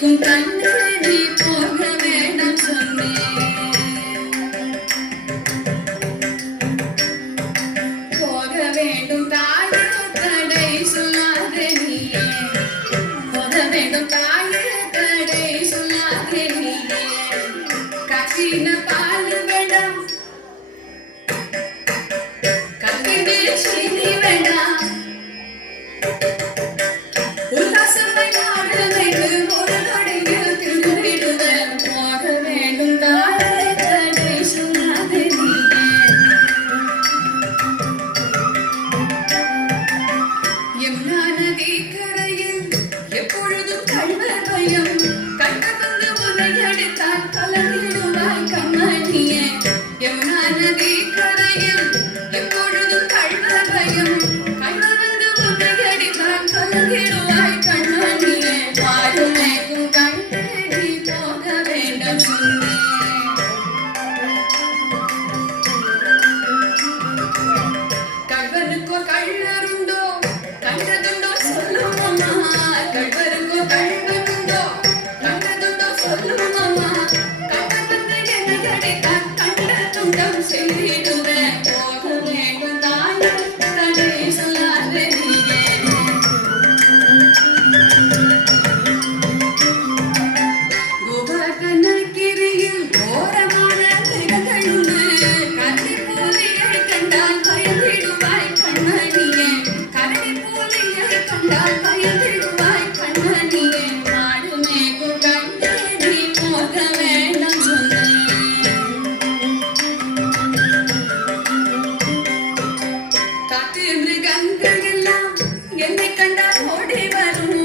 மேய்க்கும் கண்ணு நீ போக வேண்டாம் சொன்னேன். போக வேண்டும் தாயே தடை சொல்லாதே நீயே. போக வேண்டும் தாயே தடை சொல்லாதே நீயே. காய்ச்சின பால் வேண்டாம், கத்தினே சீனி வேண்டாம். உல்லாசமாய் வாழ வேண்டும் ஒரு நொடியில் திரும்பிடுவேன். போக வேண்டும் தாயே தடை சொல்லாதே நீயே. யமுனா நதி கரையில் எப்பொழுதும் கள்வர் பயம். கண்கள் வந்து உன்னை அடித்தால் கலங்கிடுவாய் கண்மணியே. யமுனா நதி கரையில் எப்பொழுதும் கள்வர் பயம். கண்கள் வந்து உன்னை அடித்தால் கலங்கிடுவாய் கண்மணியே. வாழும் மேய்க்கும் கண்ணே நீ போக வேண்டாம் சொன்னேன். கள்வனுக்கோ கள்ளருண்டோ கண்டதுண்டோ சொல்லும் அம்மா. கள்வருக்கோ கள்வனுண்டோ கண்டதுண்டோ சொல்லும் அம்மா. கண்கள் வந்து என்னை அடித்தால் கண்ட துண்டம் செய்திடுவேன். போக வேண்டும் தாயே தடை சொல்லாதே நீயே. கோவர்தனகிரியில் கோரமான மிருகங்களுண்டு. கரடிப்பூலியை கண்டால் பயந்திடுவாய் கண்மணியே. கரடிப்பூலியை கண்டால் பயந்திடுவாய் கண்மணியே. மாடு மேய்க்கும் கண்ணே நீ போக வேண்டாம் சொன்னேன். காட்டு மிருகங்கள் எல்லாம் என்னை கண்டால் ஓடி வரும்.